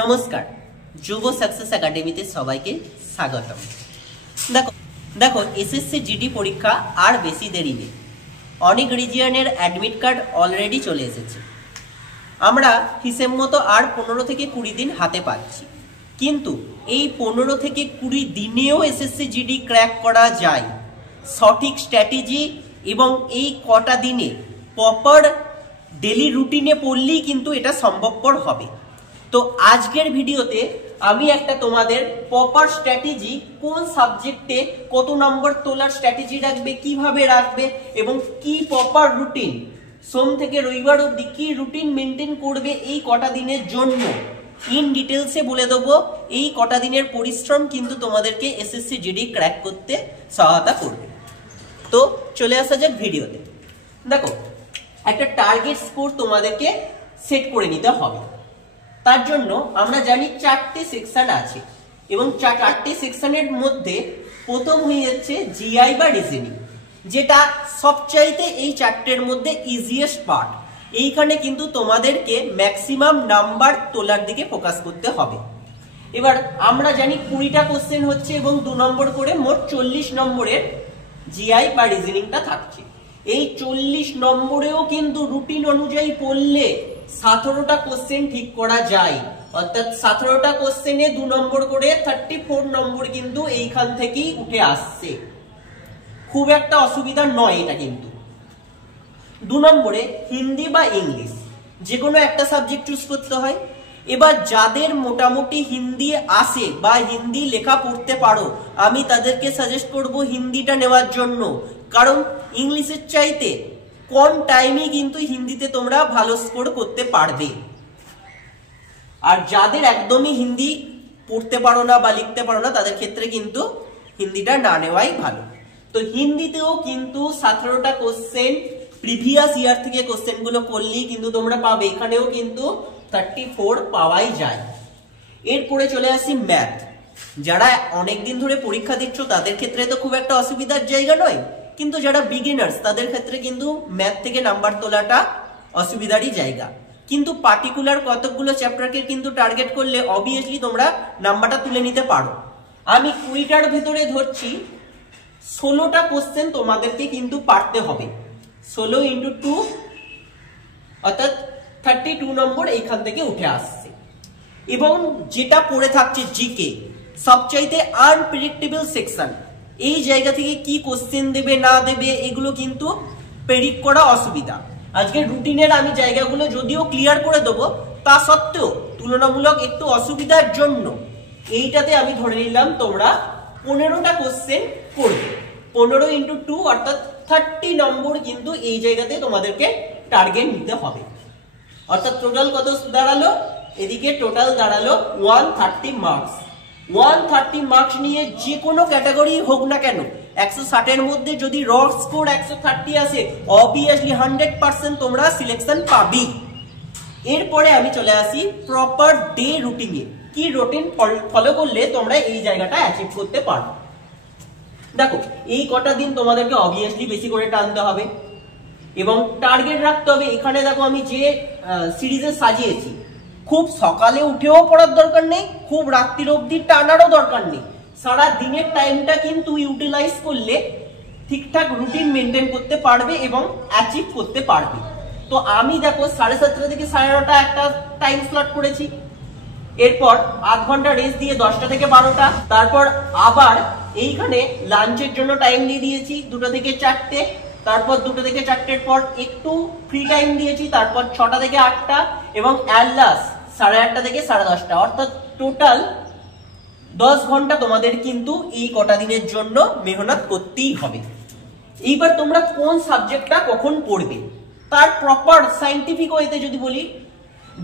নমস্কার, যুব সাকসেস একাডেমিতে সবাইকে স্বাগতম। দেখো দেখো এসএসসি জিডি পরীক্ষা আর বেশি দেরি নেই। অনেক রিজিয়নের অ্যাডমিট কার্ড অলরেডি চলে এসেছে। আমরা হিসেব মতো আর 15 থেকে 20 দিন হাতে পাচ্ছি, কিন্তু এই 15 থেকে 20 দিনেও এসএসসি জিডি ক্র্যাক করা যায় সঠিক স্ট্র্যাটেজি এবং এই কটা দিনে প্রপার ডেলি রুটিনে পড়লেই কিন্তু এটা সম্ভবপর হবে। তো আজকের ভিডিওতে আমি একটা তোমাদের প্রপার স্ট্র্যাটেজি, কোন সাবজেক্টে কত নম্বর তোলার স্ট্র্যাটেজি রাখবে, কিভাবে রাখবে এবং কি প্রপার রুটিন, সোম থেকে রবিবার অবধি কি রুটিন মেনটেন করবে এই কটা দিনের জন্য ইন ডিটেলসে বলে দেবো। এই কটা দিনের পরিশ্রম কিন্তু তোমাদেরকে এসএসসি জিডি ক্র্যাক করতে সহায়তা করবে। তো চলে আসা যাক ভিডিওতে। দেখো, একটা টার্গেট স্কোর তোমাদেরকে সেট করে নিতে হবে। তার জন্য আমরা জানি 4টে সেকশন আছে এবং 4টে সেকশনের মধ্যে প্রথম হয়ে যাচ্ছে জিআই বা রিজনিং, যেটা সবচাইতে এই 4টের মধ্যে ইজিয়েস্ট পার্ট। এইখানে কিন্তু তোমাদেরকে ম্যাক্সিমাম নাম্বার তোলার দিকে ফোকাস করতে হবে। এবার আমরা জানি 20টা কোশ্চেন হচ্ছে এবং 2 নম্বর করে মোট 40 নম্বরের জিআই বা রিজনিংটা থাকছে। এই 40 নম্বরেও কিন্তু রুটিন অনুযায়ী পড়লে 17টা কোশ্চেন ঠিক করা যায়, অর্থাৎ 17টা কোশ্চেনে 2 নম্বর করে 34 নম্বর কিন্তু এইখান থেকেই উঠে আসছে। খুব একটা অসুবিধা নয় এটা। কিন্তু 2 নম্বরে হিন্দি বা ইংলিশ যে কোনো একটা সাবজেক্ট চুজ করতে হয়। এবার যাদের মোটামুটি হিন্দি আসে বা হিন্দি লেখা পড়তে পারো, আমি তাদেরকে সাজেস্ট করব হিন্দিটা নেওয়ার জন্য, কারণ ইংলিশের চাইতে কম টাইমে কিন্তু হিন্দিতে তোমরা ভালো স্কোর করতে পারবে। আর যাদের একদমই হিন্দি পড়তে পারো না বা লিখতে পারো না, তাদের ক্ষেত্রে কিন্তু হিন্দিটা না নেওয়াই ভালো। তো হিন্দিতেও কিন্তু 17টা কোশ্চেন প্রিভিয়াস ইয়ার থেকে কোশ্চেন গুলো করলেই কিন্তু তোমরা পাবে। এখানেও কিন্তু 34 পাওয়াই যায়। এরপরে চলে আসি ম্যাথ। যারা অনেকদিন ধরে পরীক্ষা দিচ্ছ তাদের ক্ষেত্রে তো খুব একটা অসুবিধার জায়গা নয়, কিন্তু যারা বিগিনার্স তাদের ক্ষেত্রে কিন্তু ম্যাথ থেকে নাম্বার তোলাটা অসুবিধারই জায়গা। কিন্তু পার্টিকুলার কতগুলো চ্যাপ্টারকে কিন্তু টার্গেট করলে অবভিয়াসলি তোমরা নাম্বারটা তুলে নিতে পারো। আমি 20টার ভেতরে ধরছি 16টা কোশ্চেন তোমাদেরকে কিন্তু পারতে হবে। 16 × 2 অর্থাৎ 32 নম্বর এইখান থেকে উঠে আসছে। এবং যেটা পড়ে থাকছে জিকে, সবচাইতে আনপ্রেডিক্টেবল সেকশন, এই জায়গা থেকে কি কোশ্চেন দেবে না দেবে এগুলো কিন্তু প্রেডিক্ট করা অসুবিধা। আজকে রুটিনের আমি জায়গাগুলো যদিও ক্লিয়ার করে দেবো, তা সত্ত্বেও তুলনামূলক একটু অসুবিধার জন্য এইটাতে আমি ধরে নিলাম তোমরা 15টা কোশ্চেন করবে। 15 × 2 অর্থাৎ 30 নম্বর কিন্তু এই জায়গাতে তোমাদেরকে টার্গেট নিতে হবে। অর্থাৎ টোটাল কত দাঁড়ালো? এদিকে টোটাল দাঁড়ালো 130 মার্কস। 130 মার্কস নিয়ে যে কোনো ক্যাটাগরি হোক না কেন, 160 এর মধ্যে যদি র স্কোর 130 আসে, অবভিয়াসলি 100% তোমরা সিলেকশন পাবি। এরপরে আমি চলে আসি প্রপার ডে রুটিনে। কি রুটিন ফলো করলে তোমরা এই জায়গাটা অ্যাচিভ করতে পারো। দেখো, এই কটা দিন তোমাদেরকে অবভিয়াসলি বেশি করে টানতে হবে এবং টার্গেট রাখতে হবে। এখানে দেখো আমি যে সিরিজে সাজিয়েছি, খুব সকালে উঠেও পড়ার দরকার নেই, খুব রাত্রির অবধি টানারও দরকার নেই। সারা দিনের টাইমটা কিন্তু ইউটিলাইজ করলে ঠিকঠাক রুটিন মেনটেন করতে পারবে এবং অ্যাচিভ করতে পারবে। তো আমি দেখো 7:30 থেকে 9:30 একটা টাইম স্লট করেছি। এরপর আধ ঘন্টা রেস্ট দিয়ে 10টা থেকে 12টা, তারপর আবার এইখানে লাঞ্চের জন্য টাইম দিয়ে দিয়েছি 2টা থেকে 4টে, তারপর 2টা থেকে 4টের পর একটু ফ্রি টাইম দিয়েছি, তারপর 6টা থেকে 8টা এবং অ্যালাস 8:30 থেকে 10:30, অর্থাৎ টোটাল 10 ঘন্টা তোমাদের কিন্তু এই কটা দিনের জন্য মেহনত করতেই হবে। এইবার তোমরা কোন সাবজেক্টটা কখন পড়বে তার প্রপার সায়েন্টিফিক ওয়েতে যদি বলি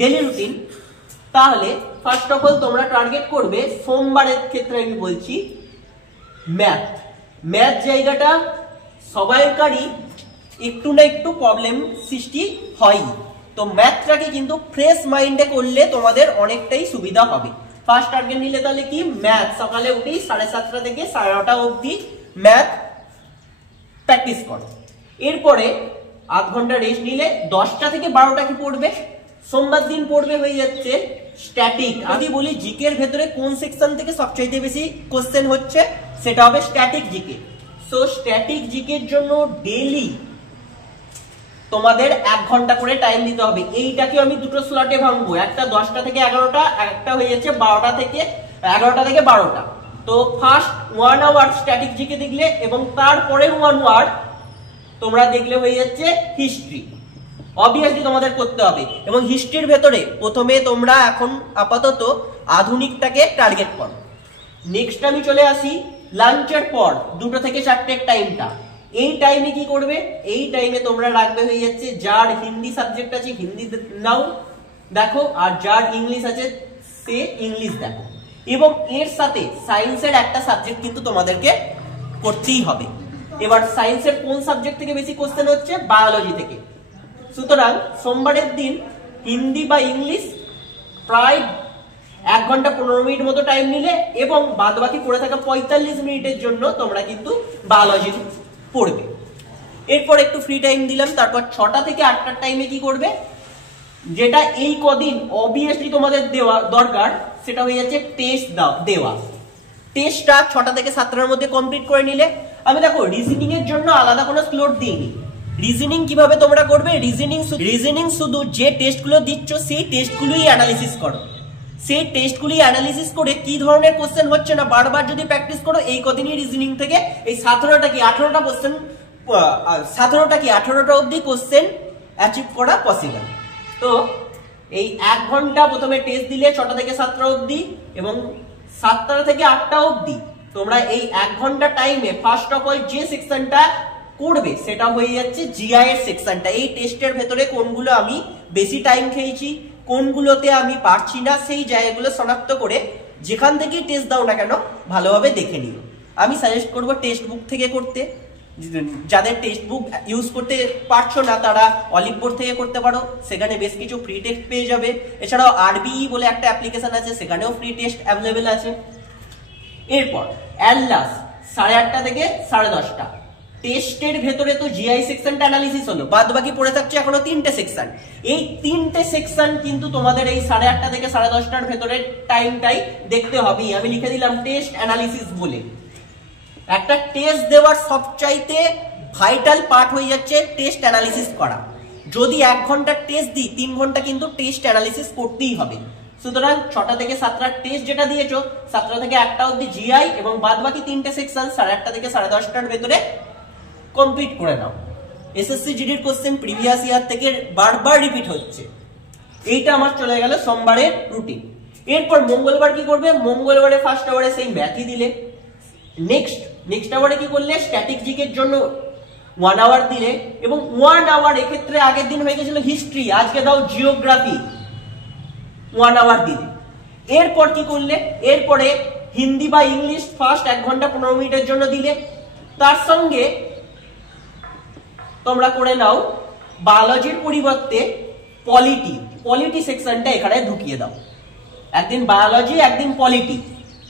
ডেলি রুটিন, তাহলে ফার্স্ট অফ অল তোমরা টার্গেট করবে সোমবারের ক্ষেত্রে আমি বলছি ম্যাথ। ম্যাথ জায়গাটা সবাইকারই একটু না একটু প্রবলেম সৃষ্টি হয়, তো ম্যাথটাকে কিন্তু ফ্রেশ মাইন্ডে করলে তোমাদের অনেকটাই সুবিধা হবে। ফার্স্ট টার্গেট নিলে তাহলে কি, ম্যাথ সকালে উঠেই 7:30 থেকে 9:30 অবধি ম্যাথ প্র্যাকটিস করো। এরপরে আধ ঘন্টা রেস্ট নিলে 10টা থেকে 12টা কি পড়বে? সোমবার দিন পড়বে হয়ে যাচ্ছে স্ট্যাটিক। আমি বলি জিকে এর ভেতরে কোন সেকশন থেকে সবচাইতে বেশি কোশ্চেন হচ্ছে, সেটা হবে static GK. So static GK এর জন্য ডেইলি তোমাদের 1 ঘন্টা করে টাইম দিতে হবে। এইটাকে আমি দুটো স্লটে ভাঙবো, একটা 10টা থেকে 11টা, একটা হয়ে যাচ্ছে 11টা থেকে 12টা। তো ফার্স্ট 1 আওয়ার স্ট্যাটিক জিকে দেখলে এবং তারপরের 1 আওয়ার তোমরা দেখলে হয়ে যাচ্ছে হিস্ট্রি। অবভিয়াসলি তোমাদের করতে হবে। এবং হিস্ট্রির ভেতরে প্রথমে তোমরা এখন আপাতত আধুনিকটাকে টার্গেট করো। নেক্সট আমি চলে আসি লাঞ্চের পর 2টা থেকে 4টের টাইমটা। এই টাইমে কি করবে, এই টাইমে তোমরা রাখবে হয়ে যাচ্ছে যার হিন্দি সাবজেক্ট আছে হিন্দি নাও দেখো, আর যার ইংলিশ আছে সে ইংলিশ দেখো। এবং এর সাথে সায়েন্সের একটা সাবজেক্ট কিন্তু তোমাদেরকে করতেই হবে। এবার সায়েন্সের কোন সাবজেক্ট থেকে বেশি কোশ্চেন হচ্ছে, বায়োলজি থেকে। সুতরাং সোমবারের দিন হিন্দি বা ইংলিশ প্রায় 1 ঘন্টা 15 মিনিট মতো টাইম নিলে এবং বাদ বাকি পড়ে থাকা 45 মিনিটের জন্য তোমরা কিন্তু বায়োলজি পড়বে। এরপর একটু ফ্রি টাইম দিলাম, তারপর 6টা থেকে 8টার টাইমে কি করবে, যেটা এই কদিন অবভিয়াসলি তোমাদের দেওয়া দরকার, সেটা হয়ে যাচ্ছে টেস্ট দেওয়া। টেস্টটা 6টা থেকে 7টার মধ্যে কমপ্লিট করে নিলে। আমি দেখো রিজনিং এর জন্য আলাদা কোনো স্লট দিইনি। রিজনিং কিভাবে তোমরা করবে, রিজনিং শুধু যে টেস্টগুলো দিচ্ছ সেই টেস্টগুলোই অ্যানালিসিস করো। সেই টেস্টগুলি অ্যানালিসিস করে কি ধরনের কোশ্চেন হচ্ছে না বারবার যদি প্র্যাকটিস করো, এই কদিনই রিজনিং থেকে এই 17টা কি 18টা কোশ্চেন 18টা অবধি কোশ্চেন অ্যাচিভ করা পসিবল। তো এই 1 ঘন্টা প্রথমে টেস্ট দিলে 6টা থেকে 7টা অবধি এবং 7টা থেকে 8টা অবধি তোমরা এই 1 ঘন্টা টাইমে ফার্স্ট অফ অল যে সেকশনটা করবে সেটা হয়ে যাচ্ছে জিআই এর সেকশনটা। এই টেস্টের ভেতরে কোনগুলো আমি বেশি টাইম খেয়েছি, কোনগুলোতে আমি পারছি না, সেই জায়গাগুলো শনাক্ত করে যেখান থেকে টেস্ট দাও না কেন ভালোভাবে দেখে নিও। আমি সাজেস্ট করব টেক্সট বুক থেকে করতে। যাদের টেক্সট বুক ইউজ করতে পারছো না তারা অলিভ বোর্ড থেকে করতে পারো, সেখানে বেশ কিছু ফ্রি টেক্সট পেয়ে যাবে। এছাড়াও আরবিই বলে একটা অ্যাপ্লিকেশন আছে, সেখানেও ফ্রি টেক্সট অ্যাভেলেবেল আছে। এরপর অ্যাটলাস 8:30 থেকে 10:30। টেস্টের ভেতরে তো জিআই সেকশনটা অ্যানালিসিস হলো, বাদ বাকি পড়ে থাকছে এখনো 3টে সেকশন। এই 3টে সেকশন কিন্তু তোমাদের এই 8:30 থেকে 10:30টার ভেতরে টাইমটাই দেখতে হবে। আমি লিখে দিলাম টেস্ট অ্যানালিসিস বলে। একটা টেস্ট দেওয়ার সবচাইতে ভাইটাল পার্ট হয়ে যাচ্ছে টেস্ট অ্যানালিসিস করা। যদি 1 ঘন্টার টেস্ট দিই 3 ঘন্টা কিন্তু টেস্ট অ্যানালিসিস করতেই হবে। সুতরাং 6টা থেকে 7টার টেস্ট যেটা দিয়েছো 7টা থেকে 1টা অবধি জিআই এবং বাদ বাকি 3টে সেকশন 8:30 থেকে 10:30টার ভেতরে কমপ্লিট করে নাও। এসএসসি জিডির কোশ্চেন প্রিভিয়াস ইয়ার থেকে বারবার রিপিট হচ্ছে। এইটা আমার চলে গেল সোমবারের রুটিন। এরপর মঙ্গলবার কি করবে, মঙ্গলবারে ফার্স্ট আওয়ারে সেই ম্যাথই দিলে। নেক্সট আওয়ারে কি করলে, স্ট্যাটিক জিকের জন্য 1 আওয়ার দিলে এবং 1 আওয়ার এক্ষেত্রে আগের দিন হয়ে গেছিল হিস্ট্রি, আজকে দাও জিওগ্রাফি 1 আওয়ার দিলে। এরপর কি করলে, এরপরে হিন্দি বা ইংলিশ ফার্স্ট 1 ঘন্টা 15 মিনিটের জন্য দিলে। তার সঙ্গে তোমরা করে নাও বায়োলজির পরিবর্তে পলিটি সেকশনটা এখানে ঢুকিয়ে দাও। একদিন বায়োলজি একদিন পলিটি।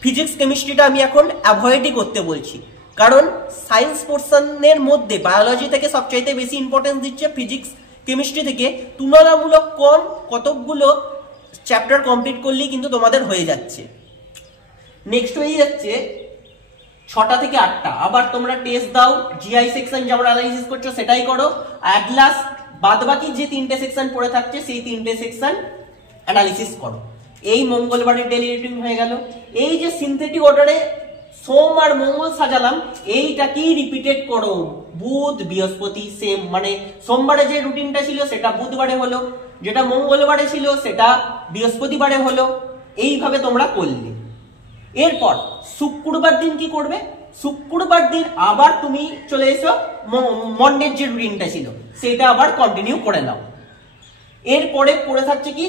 ফিজিক্স কেমিস্ট্রিটা আমি এখন অ্যাভয়েডই করতে বলছি, কারণ সায়েন্স পোর্শনের মধ্যে বায়োলজি থেকে সবচাইতে বেশি ইম্পর্টেন্স দিচ্ছে ফিজিক্স কেমিস্ট্রি থেকে। তুলনামূলক কম কতকগুলো চ্যাপ্টার কমপ্লিট করলেই কিন্তু তোমাদের হয়ে যাচ্ছে। নেক্সট হয়ে যাচ্ছে 6টা থেকে 8টা আবার তোমরা টেস্ট দাও, জিআই সেকশন যেমন অ্যানালিসিস করছো সেটাই করো। অ্যাটলাস বাদবাকি যে 3টে সেকশন পড়ে থাকছে সেই 3টে সেকশন অ্যানালিসিস করো। এই মঙ্গলবারের ডেইলি রুটিন হয়ে গেল। এই যে সিনথেটিক অর্ডারে সোম আর মঙ্গল সাজালাম, এইটাকেই রিপিটেড করো বুধ বৃহস্পতি সেম, মানে সোমবারে যে রুটিনটা ছিল সেটা বুধবারে হলো, যেটা মঙ্গলবারে ছিল সেটা বৃহস্পতিবারে হলো। এইভাবে তোমরা করলে। এরপর শুক্রবার দিন কি করবে, শুক্রবার দিন আবার তুমি চলে এসো মন্ডের যে রুটিনটা ছিল সেটা আবার কন্টিনিউ করে নাও। এরপরে পড়ে থাকছে কি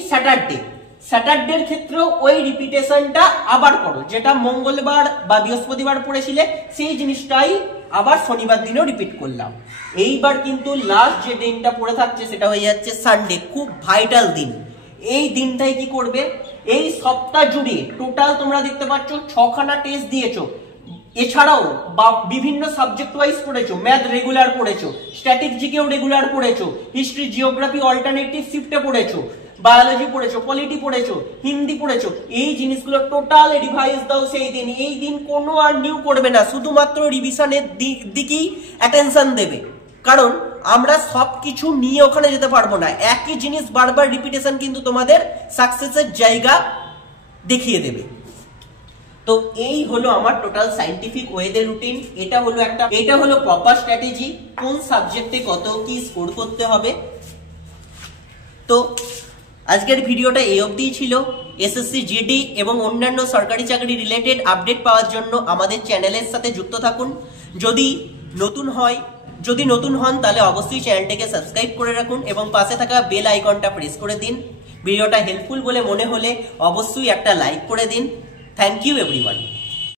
স্যাটারডের ক্ষেত্রেও ওই রিপিটেশনটা আবার করো, যেটা মঙ্গলবার বা বৃহস্পতিবার পড়েছিলে সেই জিনিসটাই আবার শনিবার দিনেও রিপিট করলাম। এইবার কিন্তু লাস্ট যে দিনটা পড়ে থাকছে সেটা হয়ে যাচ্ছে সানডে, খুব ভাইটাল দিন। এই দিনটাই কি করবে, এই সপ্তাহ জুড়ে টোটাল তোমরা দেখতে পাচ্ছ 6খানা টেস্ট দিয়েছো। এছাড়াও বিভিন্ন সাবজেক্ট ওয়াইজ পড়েছো, ম্যাথ রেগুলার পড়েছো, স্ট্যাটিক জিকেও রেগুলার পড়েছো, হিস্ট্রি জিওগ্রাফি অল্টারনেটিভ শিফটে পড়েছো, বায়োলজি পড়েছো, পলিটি পড়েছো, হিন্দি পড়েছো, এই জিনিসগুলো টোটাল রিভাইজ দাও সেই দিন। এই দিন কোনো আর নিউ করবে না, শুধুমাত্র রিভিশনের দিকেই অ্যাটেনশন দেবে। কারণ আমরা সবকিছু নিয়ে ওখানে যেতে পারবো না, একই জিনিস বারবার রিপিটেশন কিন্তু তোমাদের সাকসেসের জায়গা দেখিয়ে দেবে। তো এই হলো আমার টোটাল সায়েন্টিফিক ওয়েতে রুটিন। এটা হলো প্রপার স্ট্র্যাটেজি, কোন সাবজেক্টে কত কি স্কোর করতে হবে। তো আজকের ভিডিওটা এই অবধিই ছিল। এসএসসি জিডি এবং অন্যান্য সরকারি চাকরি রিলেটেড আপডেট পাওয়ার জন্য আমাদের চ্যানেলের সাথে যুক্ত থাকুন। যদি নতুন হন তাহলে অবশ্যই চ্যানেলটাকে সাবস্ক্রাইব করে রাখুন এবং পাশে থাকা বেল আইকনটা প্রেস করে দিন। ভিডিওটা হেল্পফুল বলে মনে হলে অবশ্যই একটা লাইক করে দিন। Thank you everyone.